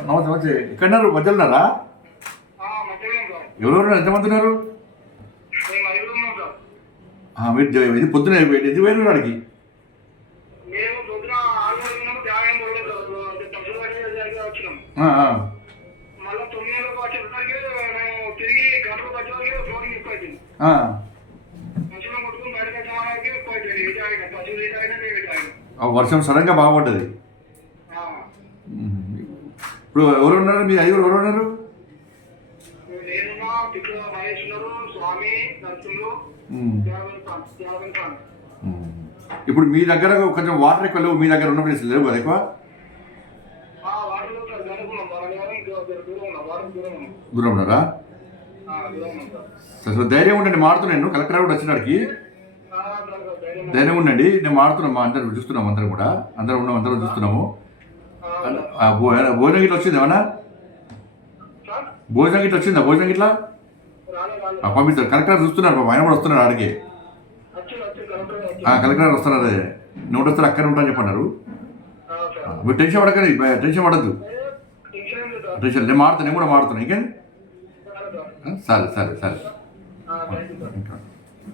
నమస్తే నమస్తే. ఎక్కడున్నారు? మధ్యలో ఉన్నారా ఎవరెవరు? ఎంతమంది ఉన్నారు? మీరు ఇది పొద్దున ఎందుకు వేరు వాడికి వర్షం సడన్గా బాగుపడ్డది ఆ. ఇప్పుడు ఎవరు ఉన్నారు? మీ ఐదుగురు ఎవరు ఉన్నారు? నేనున్నా తిక్కుల మహేష్ ఉన్నారు స్వామి నరసింహులు ఉమ్. దేవన్ ఖాన్ దేవన్ ఖాన్. ఉమ్. ఇప్పుడు మీ దగ్గర కొంచెం వాటర్ ఎక్కువ లేవు మీ దగ్గర ఉన్న ప్లేస్ లేవు కదా ఎక్కువ? దూరం ఉన్నారా? సార్. ధైర్యం ఉండండి మారుతున్నాను నేను. కలెక్టర్ కూడా వచ్చినాడికి ధైర్యం ఉండండి. నేను మారుతున్నాం మా అందరం చూస్తున్నాం అందరం కూడా. అందరం ఉన్నాం అందరం చూస్తున్నాము. భోజనం గిట్ల వచ్చింది ఏమన్నా? భోజనం గిట్ల వచ్చిందా? భోజనం గిట్ల? పంపిస్తారు కలెక్టర్ చూస్తున్నారు పాపం ఆయన కూడా వస్తున్నారు ఆడికి. కలెక్టర్ వస్తున్నారు అదే. నువ్వు వస్తారు అక్కడ ఉంటా అని చెప్పన్నారు. మీరు టెన్షన్ పడకండి టెన్షన్ పడద్దు. టెన్షన్ నేను మారుతాను నేను కూడా మారుతాను ఇంకేం? సరే సార్ సరే.